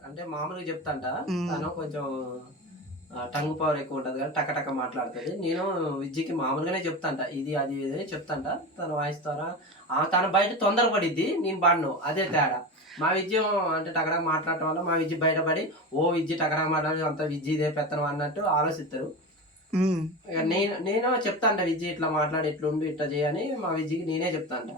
A: అంటే మామూలుగా చెప్తాంట. తను కొంచెం టంగ్ పవర్ ఎక్కువ ఉంటది కదా టక టక మాట్లాడుతుంది. నేను విద్యకి మామూలుగానే చెప్తాంట. ఇది అది ఇది అని చెప్తాంట. తన వాయిస్ ద్వారా ఆ, తన బయట తొందరపడిద్ది నేను పడను. అదే తేడా. మా విద్య అంటే టకటక మాట్లాడటం వల్ల మా విద్య బయటపడి ఓ విద్య టకటక మాట్లాడి అంత విద్య ఇదే పెత్తనం అన్నట్టు ఆలోచిస్తారు. నేను నేను చెప్తాంట విద్య ఇట్లా మాట్లాడి ఇట్లుండు ఇట్లా చేయని మా విద్యకి నేనే చెప్తాంట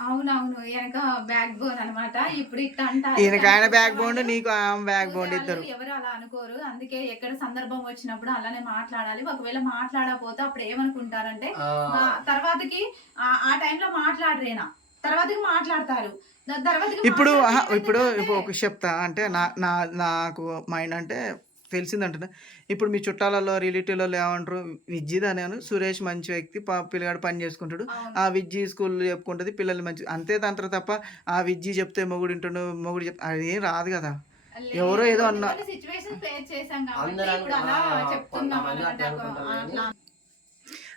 B: అవునవును వెనక బ్యాక్ బోన్ అన్నమాట. ఇప్పుడు ఇట్లా అంటారు
C: బ్యాక్ బోన్ నీకు ఆమె బ్యాక్ బోన్ ఇద్దరు.
B: ఎవరు అలా అనుకోరు. అందుకే ఎక్కడ సందర్భం వచ్చినప్పుడు అలానే మాట్లాడాలి. ఒకవేళ మాట్లాడకపోతే అప్పుడు ఏమనుకుంటారంటే తర్వాతకి ఆ- ఆ టైంలో మాట్లాడరేనా? తర్వాతకి మాట్లాడతారు. దా- తర్వాతకి
C: ఇప్పుడు ఇప్పుడు ఒక చెప్తా. అంటే నా నా నాకు మైండ్ అంటే తెలిసిందంటే ఇప్పుడు మీ చుట్టాలలో రిలేటివ్లలో ఏమంటారు? విద్యుత్ అనేను. సురేష్ మంచి వ్యక్తి పా- పిల్లగాడు పని చేసుకుంటాడు. ఆ విద్య స్కూల్లో చెప్పుకుంటుంది పిల్లలు మంచి అంతే దాని తర్వాత తప్ప ఆ విద్య చెప్తే మొగుడు వింటుండు మొగుడు చెప్తే అది ఏం రాదు కదా. ఎవరో ఏదో అన్నా-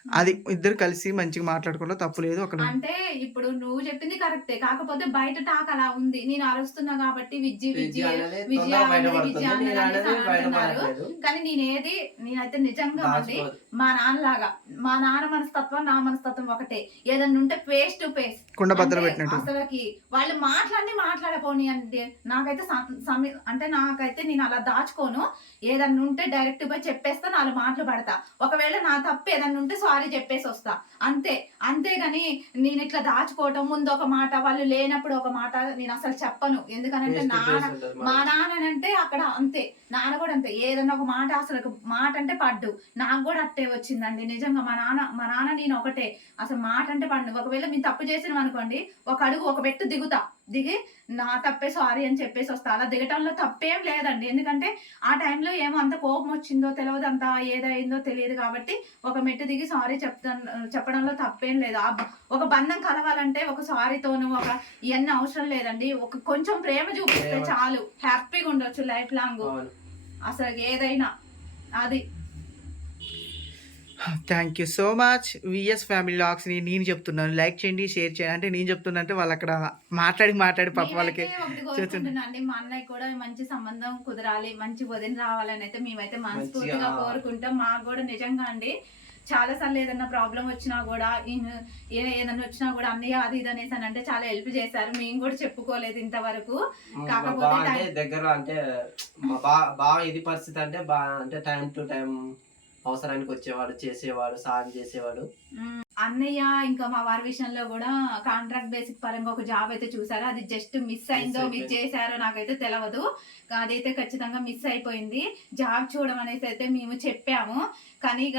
C: అది ఇద్దరు కలిసి మంచిగా మాట్లాడుకోవడం తప్పు లేదు అక్కడ
B: అంటే ఇప్పుడు నువ్వు చెప్పింది కరెక్టే. కాకపోతే బయట టాక్ అలా ఉంది. నేను అరుస్తున్నా కాబట్టి విజ్జి విజ్జి విజయ అంటున్నారు కానీ నేనేది నేనైతే నిజంగా
A: దాచుకోదు.
B: మా నాన్నలాగా మా నాన్న మనస్తత్వం నా మనస్తత్వం ఒకటే. ఏదన్నా ఉంటే ఫేస్ టు ఫేస్
C: కుండ బద్దలు పెట్టినట్టు.
B: అసలుకి వాళ్ళు మాట్లాడి మాట్లాడపోని అంటే నాకైతే అంటే నాకైతే నేను అలా దాచుకోను. ఏదన్నా ఉంటే డైరెక్ట్గా చెప్పేస్తా నాలుగు మాటలు పడతా. ఒకవేళ నా తప్పు ఏదన్నా ఉంటే సారీ చెప్పేసి వస్తా. అంతే అంతేగాని నేను ఇట్లా దాచుకోవటం ముందు ఒక మాట వాళ్ళు లేనప్పుడు ఒక మాట నేను అసలు చెప్పను. ఎందుకనంటే నాన్న మా
A: మరి.
B: నాన్నంటే అక్కడ అంతే. నాన్న కూడా అంతే. ఏదన్నా ఒక మాట అసలు మాట అంటే పడ్డు. నాకు కూడా అట్టే వచ్చిందండి. నిజంగా మా నాన్న మా నాన్న నేను ఒకటే. అసలు మాట అంటే పడ్డు ఒకవేళ మేము తప్పు చేసినాం అనుకోండి ఒక అడుగు ఒక పెట్టు దిగుతా. దిగి నా తప్పే సారీ అని చెప్పేసి వస్తా. అలా దిగటంలో తప్పేం లేదండి. ఎందుకంటే ఆ టైంలో ఏమో అంత కోపం వచ్చిందో తెలియదు అంత ఏదైందో తెలియదు కాబట్టి ఒక మెట్టు దిగి సారీ చెప్తాను చెప్పడంలో తప్పేం లేదు. ఒక బంధం కలవాలంటే ఒక సారీతోనూ ఒక ఇవన్నీ అవసరం లేదండి. ఒక కొంచెం ప్రేమ చూపిస్తే. చాలు. హ్యాపీగా ఉండొచ్చు లైఫ్ లాంగ్. అసలు ఏదైనా అది.
C: Thank you so much VS family లాగ్స్ని నేను చెప్తున్నాను. లైక్ చేయండి షేర్ చేయండి. అంటే నేను చెప్తున్నా అంటే వాళ్ళు అక్కడ మాట్లాడి మాట్లాడి పాప వాళ్ళకి
B: అండి మా అన్నయ్య కూడా మంచి సంబంధం కుదరాలి మంచి వదిన రావాలని అయితే మేమైతే మనస్ఫూర్తిగా. కోరుకుంటాం. మాకు కూడా నిజంగా అండి చాలా సార్లు ఏదైనా ప్రాబ్లం వచ్చినా కూడా ఈయన- ఏ- ఏదైనా వచ్చినా కూడా అన్నయ్య అది ఇది అనేసి అని అంటే చాలా హెల్ప్ చేశారు. మేము కూడా చెప్పుకోలేదు ఇంతవరకు. కాకపోతే
A: అంటే దగ్గర అంటే మా బా బావ ఇది పరిస్థితి అంటే బా అంటే టైం టు టైం అవసరానికి వచ్చేవాడు చేసేవాడు సాయం చేసేవాడు.
B: అన్నయ్య ఇంకా మా వారి విషయంలో కూడా కాంట్రాక్ట్ బేసిక్ పరంగా ఒక జాబ్ అయితే చూసారు. అది జస్ట్ మిస్ అయిందో మిస్. చేశారో నాకైతే తెలియదు అదైతే ఖచ్చితంగా మిస్ అయిపోయింది. జాబ్ చూడడం అనేసి అయితే మేము చెప్పాము. కానీ ఇక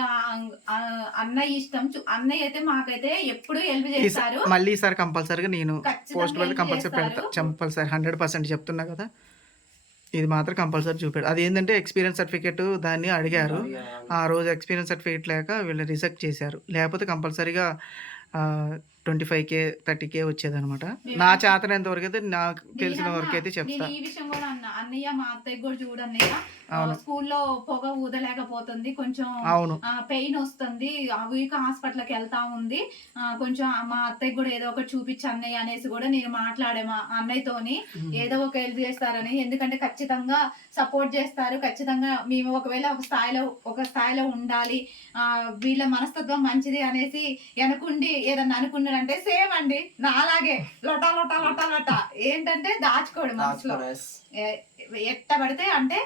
B: అన్నయ్య ఇష్టం చూ- అన్నయ్య అయితే మాకైతే ఎప్పుడు హెల్ప్ చేస్తారు.
C: మళ్ళీ ఈసారి కంపల్సరీగా నేను పోస్ట్. కంపల్సరీ హండ్రెడ్ పర్సెంట్ చెప్తున్నా కదా. ఇది మాత్రం కంపల్సరీ చూపెడు అది ఏంటంటే ఎక్స్పీరియన్స్ సర్టిఫికేట్ దాన్ని అడిగారు. ఆ రోజు ఎక్స్పీరియన్స్ సర్టిఫికేట్ లేక వీళ్ళు రిజెక్ట్ చేశారు. లేకపోతే కంపల్సరీగా twenty five K thirty K వచ్చేది అనమాట నా చేతనంత వరకు అయితే నాకు తెలిసిన వరకు అయితే చెప్తా.
B: ఈ విషయం కూడా అన్న. అన్నయ్య మా అత్తయ్య కూడా చూడన్నయ్య
C: అవును.
B: స్కూల్లో పొగ ఊదలేకపోతుంది కొంచెం
C: అవును.
B: పెయిన్ వస్తుంది. ఆ వీక్ హాస్పిటల్కి వెళ్తా ఉంది. కొంచెం మా అత్తయ్య కూడా ఏదో ఒకటి చూపించి అన్నయ్య అనేసి కూడా నేను మాట్లాడే మా అన్నయ్యతోని ఏదో ఒక హెల్ప్ చేస్తారని. ఎందుకంటే ఖచ్చితంగా సపోర్ట్ చేస్తారు. ఖచ్చితంగా మేము ఒకవేళ ఒక స్థాయిలో ఒక స్థాయిలో ఉండాలి. ఆ, వీళ్ళ మనస్తత్వం మంచిది అనేసి వెనకుండి ఏదన్నా అనుకున్నారంటే సేమ్ అండి. నాలాగే. లొటా లొటా లొటా లొటా. ఏంటంటే దాచుకోడు మనసులో. ఎట్ట పడితే అంటే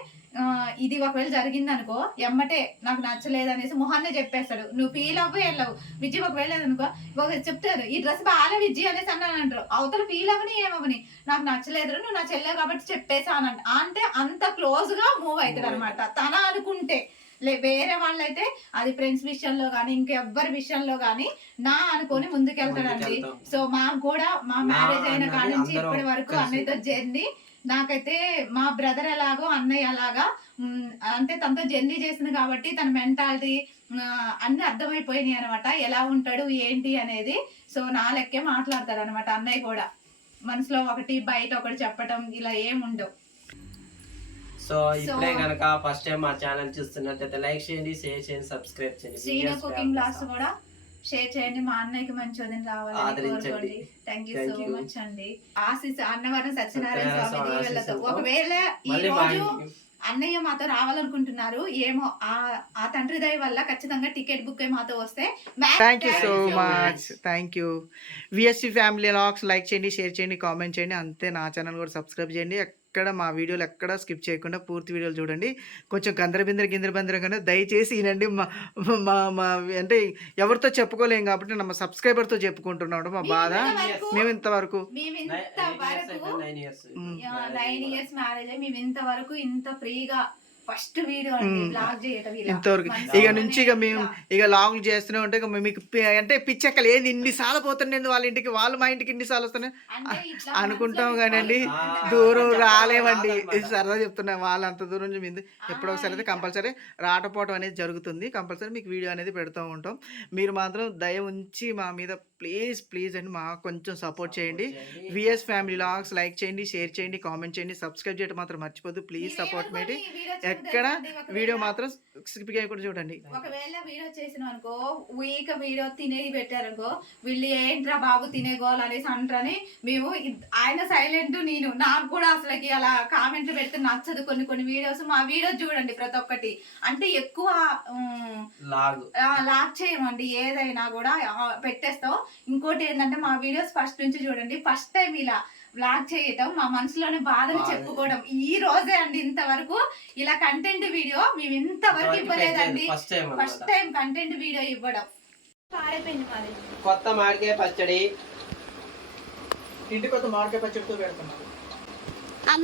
B: ఇది ఒకవేళ జరిగింది అనుకో ఎమ్మటే నాకు నచ్చలేదు అనేసి మొహాన్నే చెప్పేస్తాడు. నువ్వు ఫీల్ అవ్వు వెళ్ళవు విజ్జి ఒకవేళ అనుకో ఒక చెప్తారు ఈ డ్రెస్ బాగా విజ్జి అనేసి అన్నాను అంటారు. అవతల ఫీల్ అవ్వని ఏమవని నాకు నచ్చలేదు నువ్వు నా చెల్లె కాబట్టి చెప్పేసా అని అంట. అంటే అంత క్లోజ్గా మూవ్ అవుతాడు అనమాట తన అనుకుంటే. లే వేరే వాళ్ళైతే అది ఫ్రెండ్స్ విషయంలో కానీ ఇంకెవ్వరి విషయంలో కానీ నా అనుకొని ముందుకెళ్తాడండి.
A: ముందుకెళ్తాం.
B: సో మాకు కూడా మా మ్యారేజ్ అయిన కాడి నుంచి ఇప్పటి వరకు. అన్నయ్యతో జర్నీ నాకైతే మా బ్రదర్ ఎలాగో అన్నయ్య అలాగా అంటే తనతో జర్నీ చేసింది కాబట్టి తన మెంటాలిటీ అన్ని అర్థమైపోయినాయి అనమాట. ఎలా ఉంటాడు ఏంటి అనేది. సో నా లెక్కే మాట్లాడతాడు అనమాట అన్నయ్య కూడా. మనసులో ఒకటి బయట ఒకటి చెప్పటం ఇలా ఏముండవు
A: సో ఇప్పుడే కనుక ఫస్ట్ టైం మా ఛానల్ చూస్తున్నట్టయితే లైక్ చేయండి షేర్ చేయండి సబ్స్క్రైబ్ చేయండి.
B: Cooking class. కూడా షేర్ చేయండి. మా అన్నయ్యకి మంచి వదిన. కోరుకోండి. Thank you so. మచ్ అండి. ఆశీస్ అన్నవరం సత్యనారాయణ
A: సత్యనారాయణ
B: స్వామి ఒకవేళ ఈ రోజు అన్నయ్య మాతో రావాలనుకుంటున్నారు ఏమో ఆ ఆ తండ్రి దయ వల్ల ఖచ్చితంగా టికెట్ బుక్ మాతో వస్తే
C: thank you so. Much thank you VSC family logs like చేయండి షేర్ చేయండి కామెంట్ చేయండి. అంతే నా ఛానల్ కూడా సబ్స్క్రైబ్ చేయండి. ఎక్కడ మా వీడియోలు ఎక్కడ స్కిప్ చేయకుండా పూర్తి వీడియోలు చూడండి. కొంచెం గందరబిందర గిందరబందరగానే దయచేసి ఈనండి మా మా మా అంటే ఎవరితో చెప్పుకోలేం కాబట్టి మా సబ్స్క్రైబర్తో చెప్పుకుంటున్నాడు మా బాధ. మేము ఇంతవరకు
A: నై-.
B: నైన్ ఇయర్స్ మ్యారేజ్ మేము ఇంతవరకు ఇంత ఫ్రీగా ఫస్ట్ వీడియో అండి
C: మ్.
B: బ్లాగ్ చేయటం ఇలా.
C: ఇంతవరకు. ఇక నుంచి ఇక మేము. ఇక లాగులు చేస్తూనే ఉంటే ఇక మీకు పి- అంటే పిచ్చెక్కలు ఏంది? ఇన్నిసార్లు పోతుండేది వాళ్ళ ఇంటికి? వాళ్ళు మా ఇంటికి ఇన్నిసార్లు వస్తున్నాయి?
B: అంటే ఇట్లా
C: అనుకుంటాం
B: మనసులో
C: కానండి.
A: ఆ,
C: దూరం రాలేమండి.
A: రాదన్నమాట.
C: సరదా చెప్తున్నా. వాళ్ళు అంత దూరం నుంచి మీద ఎప్పుడో ఒకసారి అయితే. కంపల్సరీ రాటపోవటం అనేది జరుగుతుంది. కంపల్సరీ మీకు వీడియో అనేది పెడుతూ ఉంటాం. మీరు మాత్రం దయ ఉంచి మా మీద ప్లీజ్ ప్లీజ్ అండి మాకు కొంచెం సపోర్ట్ చేయండి. విఎస్ ఫ్యామిలీ లాగ్స్ లైక్ చేయండి షేర్ చేయండి కామెంట్ చేయండి సబ్స్క్రైబ్ చేయడం మాత్రం మర్చిపోద్దు ప్లీజ్ సపోర్ట్ మేటి
B: మీరేమనుకోని ఈ వీడియో
C: ఎక్కడ
B: చూడండి, ఒకవేళ-
C: వీడియో మాత్రం స్కిప్ చేయకుండా చూడండి.
B: ఒకవేళ వీడియో చేసిన అనుకో వీక్ వీడియో తినేది పెట్టారనుకో వీళ్ళు ఏంట్రా బాబు తినే గోల్ అనేసి అంటారని మేము ఆయన సైలెంట్ నేను నాకు కూడా అసలుకి అలా కామెంట్లు పెడితే నచ్చదు కొన్ని కొన్ని వీడియోస్ మా వీడియో చూడండి ప్రతి ఒక్కటి. అంటే ఎక్కువ ఉమ్,
A: లాగు.
B: ఆ, లాక్ చేయమండి ఏదైనా కూడా ఆ, పెట్టేస్తాం ఇంకోటి ఏంటంటే మా వీడియోస్ ఫస్ట్ నుంచి చూడండి. ఫస్ట్ టైం ఇలా బ్లాగ్ చేయటం మా మనసులోని బాధలు
A: బాధ.
B: చెప్పుకోవడం. ఈ రోజే అండి ఇంతవరకు ఇలా కంటెంట్ వీడియో మేము ఇంతవరకు ఇవ్వలేదండి
A: ఫస్ట్ టైం
B: ఫస్ట్
A: అన్నమాట.
B: టైం కంటెంట్ వీడియో ఇవ్వడం.
A: కొత్త మామిడికాయ పచ్చడి.
C: ఇంటికి కొత్త మామిడికాయ పచ్చడితో పెడుతున్నారు.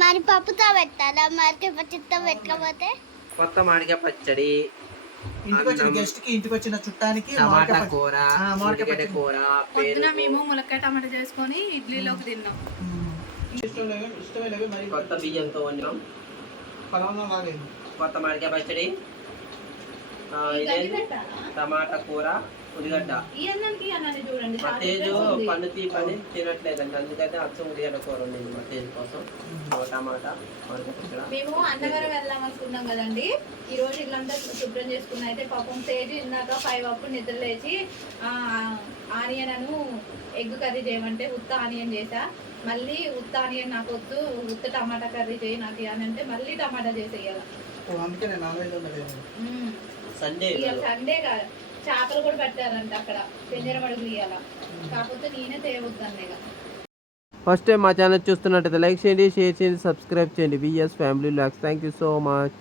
D: మరి పప్పుతో పెట్టాలి? మరి పచ్చితో పెట్టకపోతే?
A: కొత్త మామిడికాయ పచ్చడి.
C: ఇంటికి వచ్చిన
A: అన్నం.
C: గెస్ట్కి ఇంటికి వచ్చిన చుట్టానికి
A: టమాటా. కూర
C: ఆ, మామిడికాయ.
A: కూర
B: పొద్దున మేము ములక్కాయ టమాటా చేసుకొని ఇడ్లీలోకి తిన్నాం.
A: కొత్త బియ్యంతో
C: లాగలేదు
A: కొత్త మామిడికాయ పచ్చడి. ఆ, ఇదేంటి టమాటా కూర ఉల్లిగడ్డ.
B: ఉంది.
A: పండు తీపని తినట్లేదండి. అందుకని అచ్చం ఉల్లిగడ్డ కూర వండింది మతేజు కోసం. టమాటా
B: మేము అన్నవరం వెళ్దాం అనుకున్నాం కదండి. ఈ రోజు ఇల్లంతా శుభ్రం చేసుకున్న అయితే పాపం తేజు ఇందాక ఫైవ్ అప్పుడు నిద్ర లేచి ఆ, ఆనియన్ అను ఎగ్ కర్రీ చేయమంటే ఉత్త ఆనియన్ చేసా మళ్ళీ ఉత్త ఆనియన్ నాకు వద్దు ఉత్త టమాటా కర్రీ చేయి నాకు అని అంటే మళ్ళీ టమాటా చేసేయాలి.
A: సండే
B: సండే కాదు. చేపలు కూడా పెట్టారంట అక్కడ. పెంజర మడుగులు ఇవ్వాల కాకపోతే నేనే తేవద్దాను ఇక
A: ఫస్ట్ టైం మా ఛానల్ చూస్తున్నట్టయితే లైక్ చేయండి షేర్ చేయండి సబ్స్క్రైబ్ చేయండి. VS family logs thank you so much